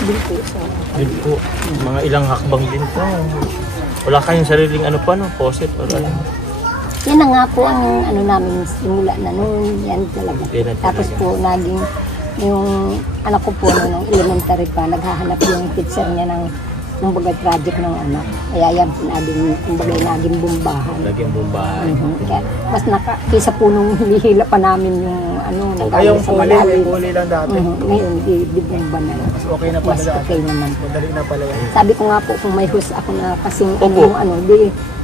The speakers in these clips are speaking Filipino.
din po sa Din po. Mga ilang hakbang din po. Wala kayong sariling ano pa, no? Faucet or ano? yan na nga po ang ano namin simula na noon, yan talaga. Yan na talaga. Tapos po naging yung anak ko po nung elementary pa, naghahanap yung teacher niya ng bagay project ng anak. Kaya yan po naging bumbahan. Laging bombahan. Kaya mas kisa po nung hinihila pa namin yung ano, Kayong puli lang dati. Ngayon, bibumba na lang. Mas okay na pala Mas dati. okay naman po. Madali na pala yan. Sabi ko nga po, kung may host ako na kasing Opo.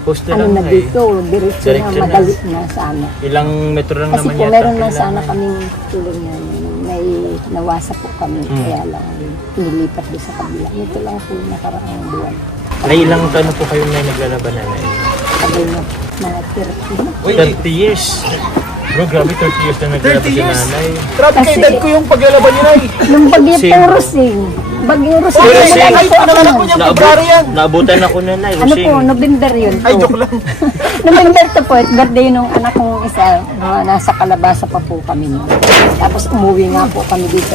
Post na ano lang na eh. dito, diretso na, Diretso na. madali na sana. Ilang metro lang Kasi naman po yata. meron na kailangan. sana kaming tulong na may nawasa po kami, kaya lang nilipat doon sa kabila. Ito lang po nakaraang buwan. Ay, ilang taon po kayo na naglalaban na na? Sabi na, mga 30. 30 years. Bro, grabe 30 years na naglalaban 30 si years? nanay. Grabe Kasi- kay dad ko yung paglalaban niya na eh. Nung bagyo Same. po, Rosing. Bagyo Rosing. Pero Wala same. na Ay, po ako pangalan ko nun. niya, February yan. Naabutan ako nanay. Ano po, November yun po. Ay, joke lang. November to po, birthday nung anak kong isa, nasa Kalabasa pa po kami nun. Tapos umuwi nga po kami dito.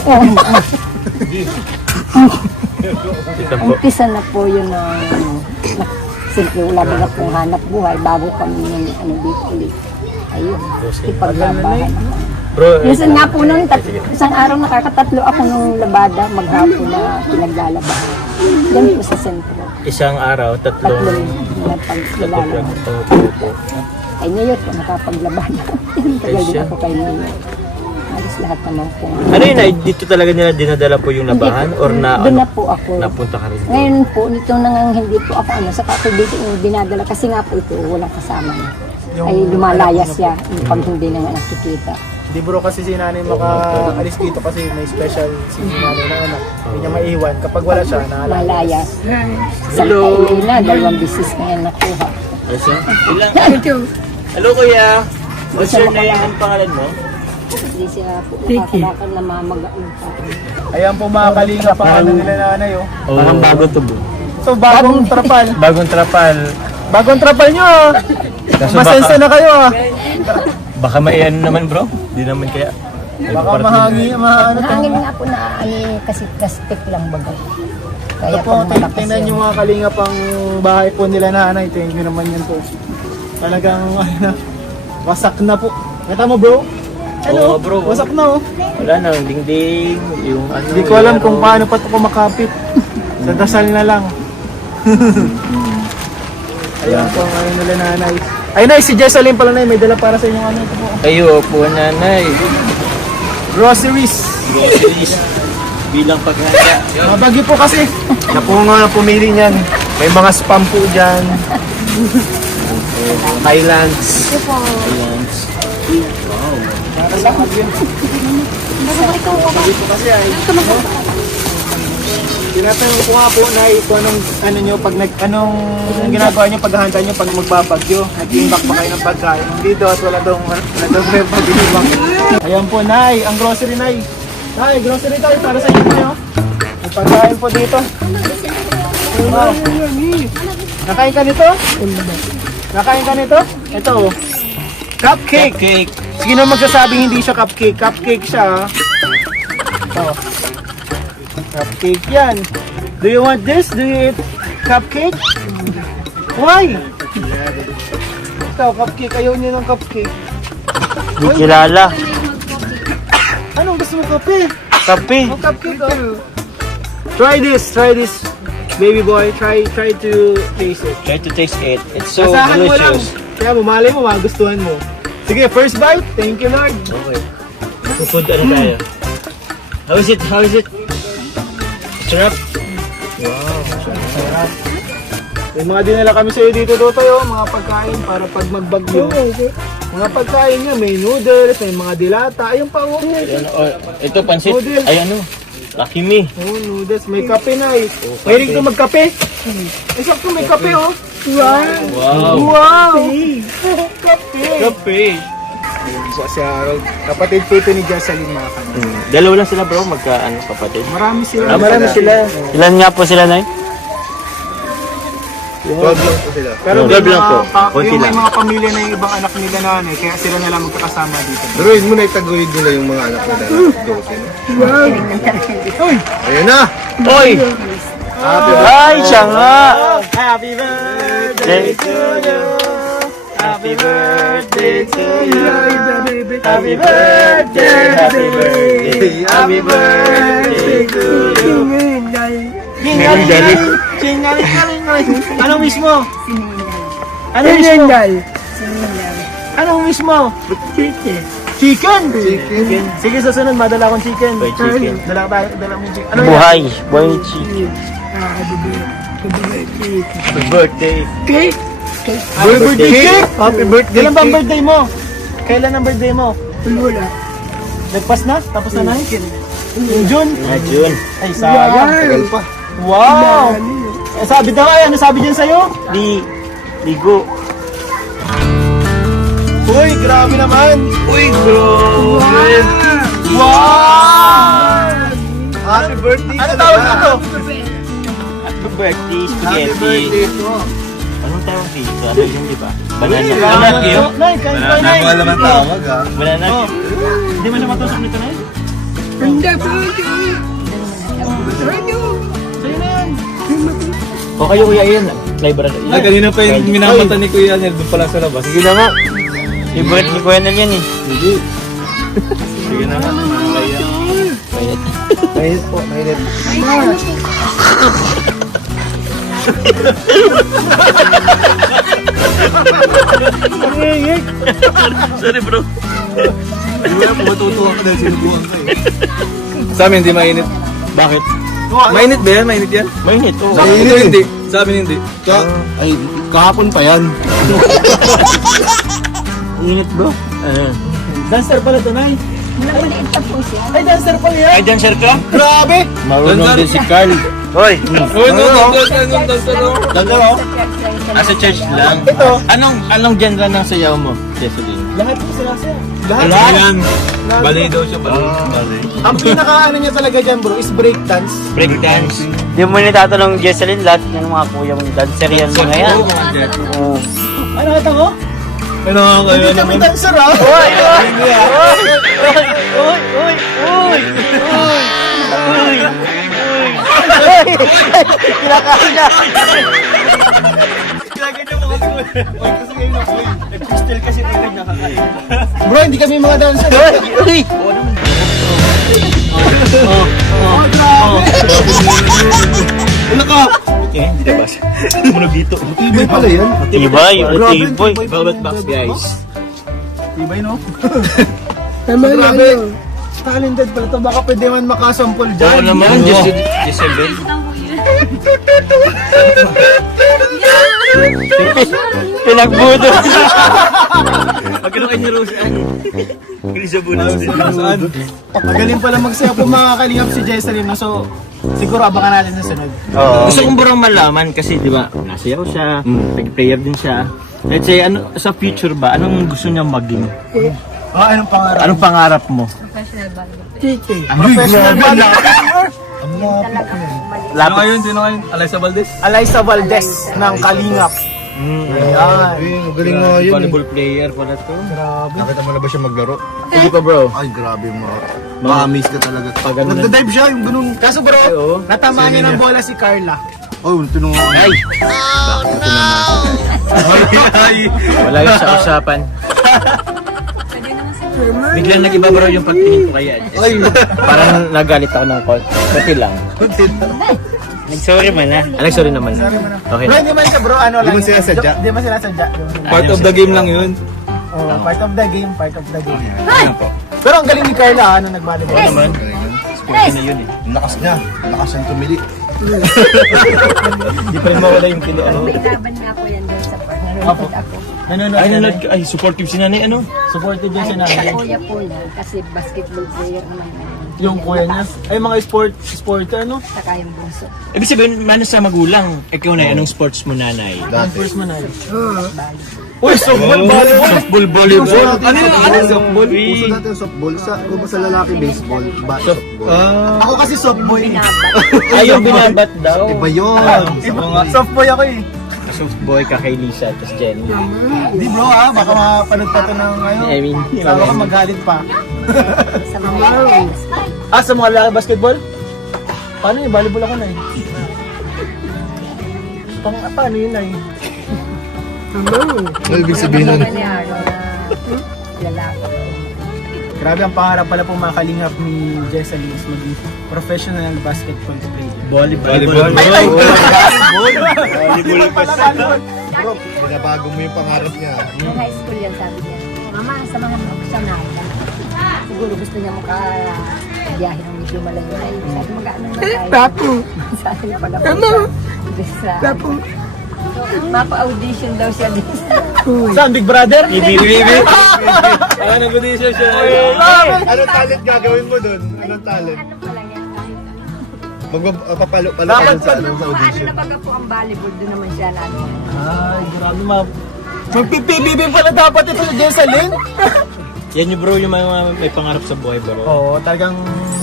Ito po. Umpisa na po yun na simple wala na pong hanap buhay bago kami yung ano dito ulit. Ayun, ipaglabahan. Bro, Minsan nga po nun, isang araw nakakatatlo ako nung labada, maghapon na pinaglalabahan. Diyan po sa sentro. isang araw, tatlong Tatlong na paglalalabahan. po. Kay Mayor po, nakapaglaban. Tagal din ako kay Mayor. Alis lahat naman po. Ano yun, ay, dito talaga nila dinadala po yung labahan? Or na, Doon na ano, po ako. napunta ka rin? Ngayon po, nito nang hindi po ako sa ako dito yung dinadala. Kasi nga po ito, walang kasama niya. Ay lumalaya siya pag hindi na nga nakikita. Di bro kasi si nanay makaalis dito kasi may special si nanay na anak. Hindi niya maiwan. Kapag wala siya, naalala. Malayas. Hello. Santa Elena, 2 bisis na yan nakuha. Ilang? Hello kuya. What's your name? Anong pangalan mo? Hindi sila po nakakalakan na mamaga yung tayo. Ayan po mga kalinga pa ano nila nanay oh. Parang bago to bro. So bagong trapal. Bagong trapal. Bagong trapal nyo ah. Kaso Masensa na kayo ah. Baka may ano naman bro? Di naman kaya. Ay, Baka parang- mahangin, ano to. Hangin nga po na ano, kasi plastic lang bagay. Kaya Ito po, pag malakas tingnan yun. nyo mga kalinga pang bahay po nila nanay. Tingnan nyo naman yan po. Talagang ano, wasak na po. Kita mo bro? Hello, Oo, bro. wasak na oh. Wala na, dingding. Yung ano. Hindi ko alam kung paano pa ito kumakapit. Sa dasal na lang. Ayan po ang ano nila nanay. Ay nay, si Jessalyn pala nay, may dala para sa inyong ano ito po. Kayo, po nanay. Groceries. Groceries. Bilang paghanda. Mabagi po kasi. Na po nga pumili niyan. May mga spam po dyan. Highlands. Ayan. Para sa akin. Mabagi po kasi ay. Tinatanong ko nga po na ito anong ano nyo pag anong ginagawa nyo paghahanda nyo pag magbabagyo. Nag-imbak pa kayo ng pagkain. Dito at wala dong may pag-imbak. Ayan po nay, ang grocery nay. Nay, grocery tayo para sa inyo nyo. May pagkain po dito. Wow. Nakain ka nito? Nakain ka nito? Ito oh. Cupcake. Cake. Sino magsasabing hindi siya cupcake? Cupcake siya. Ito. Cupcake yan. Do you want this? Do you eat cupcake? Why? Ikaw, cupcake. Ayaw niyo ng cupcake. Di kilala. Anong gusto mo kape? Kape. Oh, cupcake oh. Try this. Baby boy, try to taste it. Try to taste it. It's so Asahan mo lang. delicious. Kaya malay mo, magustuhan mo. Sige, first bite. Thank you, Lord. Okay. Food ano tayo? How is it? How is it? Sarap. Wow. Sarap. May mga dinala kami sa iyo dito, Totoy, mga pagkain para pag magbagyo. Mga pagkain niya, may noodles, may mga dilata. Ayun pa, oh. Ayan, oh, ito pansit. Noodles. Ay ano? Lucky me. Oh, noodles. May kape na eh. Mahilig ka magkape? Isakto may kape, oh. Wow. Wow. Wow. Kape. Kape. Ayun po si Harold. Kapatid po ito ni Jessalyn, mga kanina. Dalawa lang sila bro, magka ano kapatid. Marami sila. Marami sila. Ilan nga po sila, Nay? 12 lang po sila. Pero may 12 lang po. Konti yung may lang. mga pamilya na yung ibang anak nila na ano eh, kaya sila na lang magkakasama dito. Duruin mo na itaguyod nila yung mga anak nila. Dosin. Ayun na! Oy! Ay, siya nga! Happy birthday to you. Happy birthday to you. Happy birthday, happy birthday, happy birthday to you. Jingali, jingali, anong wish mo? Anong wish mo? Anong wish mo? Chicken! Chicken. Sige, susunod, madala akong chicken. May chicken. Dala mo chicken. Ano yan? Buhay. Buhay chicken. Happy birthday. Happy birthday cake! Happy birthday Kailan ba ang birthday mo? Kailan ang birthday mo? Wala. Nagpas na? Tapos na na? Yung June? June. Ay, sayang. Tagal pa. Wow! Eh, sabi daw ay, ano sabi dyan sa'yo? Ligo. Uy, grabe naman! Uy, grabe! Wow! Happy birthday Ano tawag dito? Happy birthday, Happy spaghetti. birthday to. Anong tawag dito? Ano yun, di ba? Banana. Nay, Banana cue. Nay, kain tayo, Nay. Alam ang tawag ha. Banana Oh. cue. Hindi mo siya matusok nito, Nay? Sa'yo na yan. O kayo kuya yan. Flavor na. Ay, kanina pa yung minamata ni Kuya Nel, doon pala sa labas. Sige na nga. Favorite ni Kuya Nel yan eh. Sige na nga. Mainit po, mainit. Sorry bro. Hindi mo na matutuwa ka dahil sinubukan ka eh. Sa amin, hindi mainit. Bakit? Mainit ba yan? Mainit yan? Mainit. Oh. Sa amin, hindi. Sa amin, hindi. Ay, kahapon pa yan. Init bro. Dancer pala to, Nay. Maliit na po siya. Ay, dancer pala yan. Ay, dancer ka? Grabe! Marunong din si Carl. Hoy. Uy, no. Dalawa. Sa church lang. Ito. Anong genre ng sayaw mo? Jesseline. Lahat po sila sir. Lahat. Lahat yan. Balay daw siya, balay. Ang pinaka ano niya talaga dyan bro is break dance. Break dance. Di mo nitatanong Jesseline, lahat ng mga kuya mong dancer yan mga yan. Oo. Ano ito ko? Ano Hindi kami dancer ah. Uy! Uy! Kinakain niya! Nag-crystal kasi tingnan niya kakain. Bro, hindi kami mga dancer. Uy! Oh, grabe. Ano ka? Okay, hindi na bas. Tumunog dito. Tibay pala yan. Tibay, tibay. Bawat box guys. Tibay no? Grabe. Talented pala to. Baka pwede man makasample Oo dyan. naman, Jezebel. Pinagbudo. Pagkanoon ni Rose, Grisa Bunas din. Magaling pala magsayaw po mga kalingap si Jesseline. No? So, siguro abangan natin sa sunod. Gusto kong burang malaman kasi di ba, nasayaw siya, nag-prayer din siya. Let's say, ano, sa future ba, anong gusto niya maging? Anong pangarap? Anong pangarap mo? Professional volleyball. Sino ngayon? Sino ngayon? Alyssa Valdez? Alyssa Valdez ng Kalingap. Ayan. Ang galing nga yun. Volleyball player pala to. Grabe. Nakita mo na ba siya maglaro? Hindi pa bro. Ay, grabe mo. Maka-amaze ka talaga. ganun na. Nagda-dive siya, yung ganun. Kaso bro, natamaan niya ng bola si Carla. Oh, tinungan. Ay! Wala yun sa usapan. Biglang nag-iba bro yung pagtingin ko kay Ed. Parang nagalit ako ng call. Okay lang. Nag-sorry man na. Nag-sorry naman na. Okay Bro, na. hindi man siya bro, ano lang. Di man sila sadya. Hindi man sila sadya. Part of the game lang yun. Oh, part of the game, part of the game. Ayun po. Pero ang galing ni Carla, ano, nag-volleyball. Naman. Sporty na yun eh. Ang lakas niya. Ang lakas niyang tumili. Hindi pa rin mawala yung pili. Ano? May laban na ako yan doon sa park. Nanonood ako. Nanonood Ay, siya, nanood ka. Ay, supportive si nanay. Ano? supported din siya Sa namin. kuya po niya, kasi basketball player naman yan. Yung kuya niya. Ay, mga sport, ano? Saka yung bunso. Ibig sabihin, manos sa magulang. Ikaw na, anong sports mo nanay? Dati. First mo na yun. Uy, softball, volleyball. Softball, volleyball. Ano yun? Ano? Softball? Puso natin yung softball. Kung ba sa lalaki, baseball, basketball. Ako kasi softboy. Ay, yung binabat daw. Iba yun. Softboy ako eh. Yusuf Boy, kay Lisa, tapos Jenny. Hindi bro baka mapanood pa to ng ano. I mean, Sabi ko magalit pa. Sa mga lalaki. Sa mga lalaki basketball? Paano yun? Volleyball ako na eh. Paano yun na eh? Ano ibig sabihin nun? Lalaki. Grabe ang pangarap pala po mga kalingap ni Jesseline is maging professional basketball player. volleyball. Volleyball pala, volleyball. Bro, binabago mo yung pangarap niya. Nung high school yan, sabi niya, Mama, sa mga profesional, siguro gusto niya makabiyahe ng medyo malayo. Ay, sabi mag-ano na tayo. Sabi niya pala po mapa-audition daw siya din. Saan, Big Brother? Bibi. Nag-audition siya. Anong talent gagawin mo dun? Anong talent? Ano pala yan? Magpapalo ka Dapat dun sa pag- sa Ano audition. na baga po ang volleyball, doon naman siya na ano. Ay, grabe ma. Mag-PBB pala dapat ito sa Jesseline. Yan yung bro, yung may pangarap sa buhay bro. Oo, talagang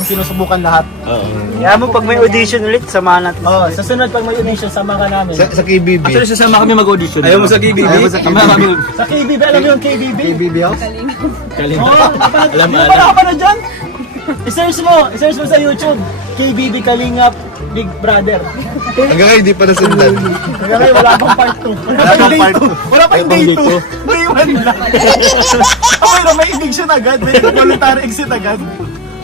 sinusubukan lahat. Oo. Kaya mo pag may audition ulit, samahan natin. Oo, sa sunod pag may audition, sama ka namin. Sa KBB. Actually, sasama kami mag-audition. Ayaw mo sa KBB? Ayaw mo sa Sama kami. Sa KBB, alam mo yung KBB? KBB House? Oo, Alam, hindi pa ka na dyan? I-search mo sa YouTube. KBB Kalingap Big Brother. Hanggang ngayon, hindi pa nasundan. Hanggang ngayon, wala pang part 2. Wala pang day 2. Wala pang day 2. Day 1 lang. Okay, may eviction agad. May voluntary exit agad.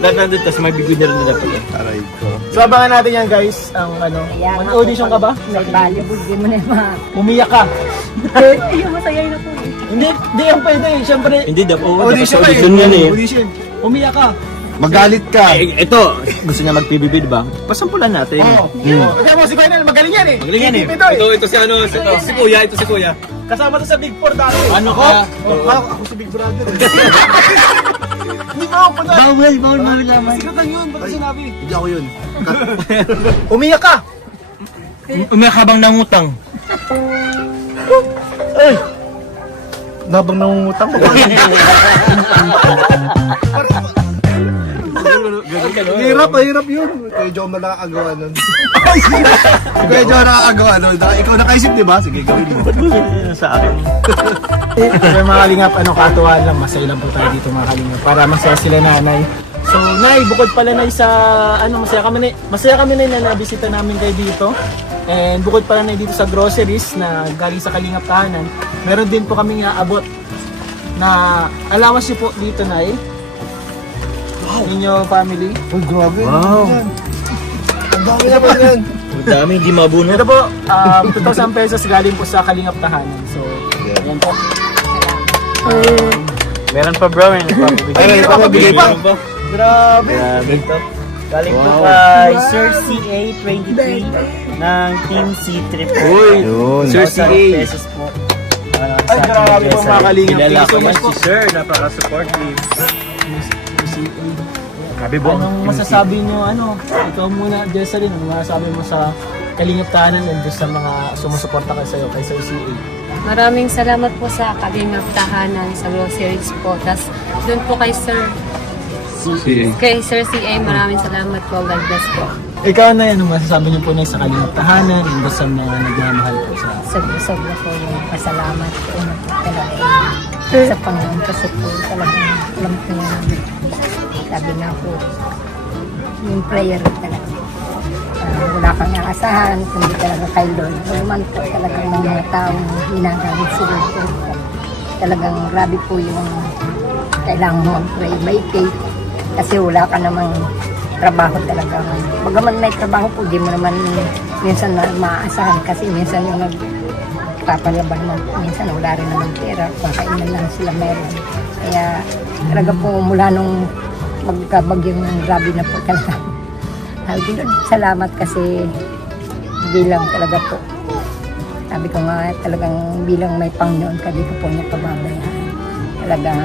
Lahat nandun, tapos may big winner na dapat. Aray ko. So, abangan natin yan guys. Ang ano, Kaya nga audition ka ba? May volleyball, di mo na yung mga... Umiyak ka. Ayun, masayay na po eh. Hindi yan pwede. Siyempre, Hindi, dapat audition ka audition yan eh. Audition. Umiyak ka. Magalit ka. Ito, gusto niya mag-PBB, di ba? Pasampulan natin. Oo. Kaya mo si Colonel, magaling yan eh. Magaling yan eh. Ito eh. Ito si ano, si Kuya, ito si Kuya. Kasama to sa Big 4 dati. Ano ka? Ako si Big Brother. Hindi ba ako na? Bawal naman. Sikat lang yun, ba't sinabi? Hindi ako yun. Umiyak ka! Umiyak habang nangutang. Nabang nangungutang ko. Hirap yun. Kuya Joe mo nakakagawa nun. Kuya Joe nakakagawa nun. Ikaw nakaisip, di ba? Sige, gawin mo. Sa akin. Kaya mga kalingap, katuwaan lang, masaya lang po tayo dito mga kalingap. Para masaya sila nanay. So, Nay, bukod pala Nay sa, masaya kami Nay na nabisita namin kayo dito. And bukod pala Nay dito sa groceries na galing sa Kalingap Tahanan, meron din po kami abot na allowance niyo po dito Nay. Ninyo family. Uy, grabe. Wow. Ang dami na pa yan. Ang dami, hindi mabunot. Ito po, 2,000 pesos galing po sa Kalingap Tahanan. So, yan po. Meron pa bro, may nagpapabigay. Ay, Meron pa mabigay pa. Meron pa. Grabe. Grabe to. Galing po kay Sir CA23 ng Team C3 po. Uy, Yun. Sir 2,000 CA. pesos po. Ay, grabe po mga kalingap. Kilala Thank ko you so yan much po. si Sir, napaka-supportive. Sabi po. Anong masasabi nyo, ikaw muna, Jesseline, anong masasabi mo sa Kalingap Tahanan and sa mga sumusuporta kayo sa'yo, kay Sir CA? Maraming salamat po sa Kalingap Tahanan sa groceries po. Tapos doon po kay Sir CA, maraming salamat po. God bless po. Ikaw na, anong masasabi nyo po na sa Kalingap Tahanan and sa mga nagmamahal po sa... Sobra po yung pasalamat ko na po talaga sa Panginoon kasi po talagang alam ko yung sabi nga po yung prayer talaga. Wala kang aasahan kundi talaga kay Lord. Naman po talagang may mga taong ginagamit sila po. Talagang grabe po yung kailangan mo mag-pray by faith kasi wala ka namang trabaho talaga. Bagaman may trabaho po, di mo naman minsan na maaasahan kasi minsan yung nagpapalaban mo, minsan wala rin naman pera, pakainan lang sila meron. Kaya talaga po mula nung magkabagyong grabe na po talaga. Salamat kasi bilang talaga po. Sabi ko nga talagang bilang may Panginoon ka, di ko po niya pababayaan. Talagang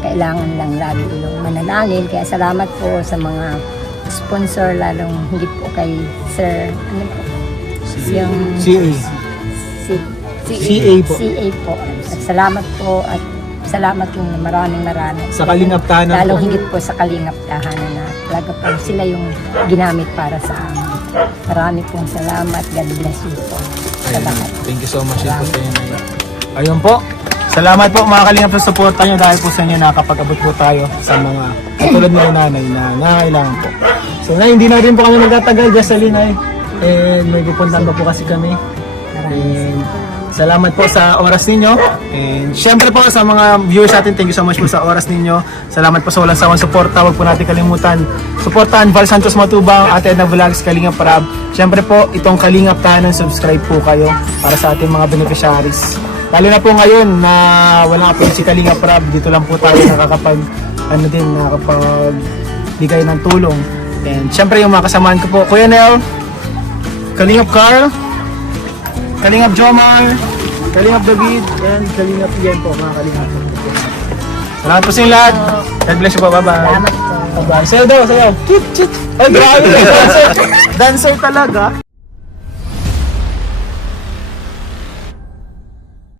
kailangan lang lagi yung manalangin. Kaya salamat po sa mga sponsor, lalong higit po kay Sir, ano po? Yung CA po. CA po. At salamat po at salamat po na maraming. Sa Kalingap Tahanan Lalong po. higit po sa Kalingap Tahanan na talaga po sila yung ginamit para sa amin. Marami pong salamat. God bless you po. Thank you so much din po sa inyo. Ayun po. Salamat po mga kalingap sa suporta nyo dahil po sa inyo nakakapag-abot po tayo sa mga katulad nila nanay na nangailangan po. So na hindi na rin po kami magtatagal, Jocelyn ay. And may pupuntahan pa po kasi kami. And salamat po sa oras ninyo. And syempre po sa mga viewers natin, thank you so much po sa oras ninyo. Salamat po sa walang sawang suporta. Huwag po natin kalimutan. Suportahan Val Santos Matubang, Ate Edna Vlogs, Kalingap Rab. Syempre po, itong Kalingap Tahanan, subscribe po kayo para sa ating mga beneficiaries. Lalo na po ngayon na wala nga po si Kalingap Rab, dito lang po tayo nakakapagbigay ng tulong. And syempre yung mga kasamahan ko po, Kuya Nel, Kalingap Carl, Kalingap Jomar, Kalingap David, and Kalingap Ian po, mga Kalingap. Salamat po sa inyo lahat. God bless you po. Bye-bye. Salamat po. Bye-bye. Sayo daw, sayo. Chit, chit. Ay, grabe. Dancer. Dancer talaga.